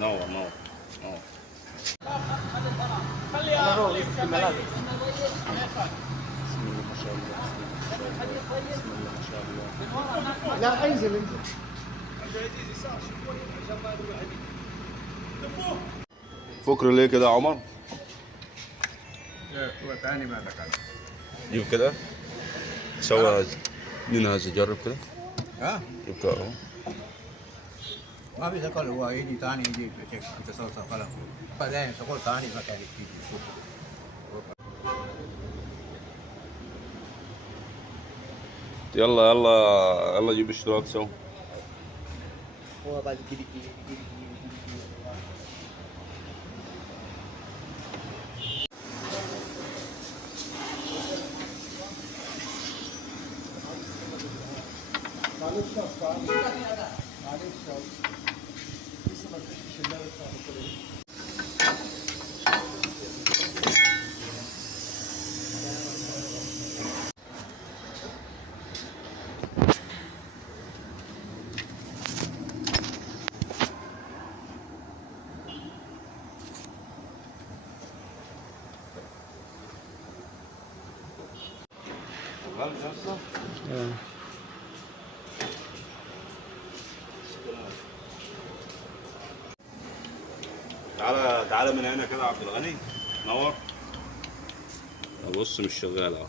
نور نور نور. بسم الله ما شاء الله. بسم الله ما شاء الله. لا انزل انزل. فكر ليه كده يا عمر؟ هو ثاني ما دخل. جيب كده سوى مين هذا جرب كده. ها؟ جيب كده اهو. ما في شكل هو يجي ثاني يجي انت صوت قلم. بعدين تقول ثاني ما كان يجي يشوف. يلا يلا يلا جيب اشتراك سوا. هو بعد كده تعالى تعالى من هنا كده يا عبد الغني. نور. بص مش شغال اهو.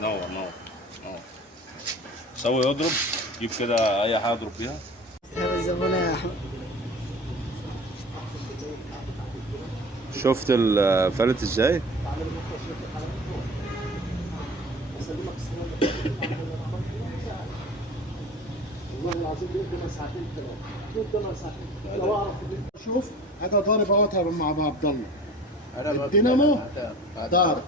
نور نور نور. سوي يضرب. جيب كده اي حاجه اضرب بيها. الزبونة يا احمد. شفت الفلت ازاي؟ والله العظيم بيقدر ساعتين ثلاثة. بيقدر ساعتين. لو اعرف شوف هذا ضارب اوتر مع عبد الله. الدينامو دار.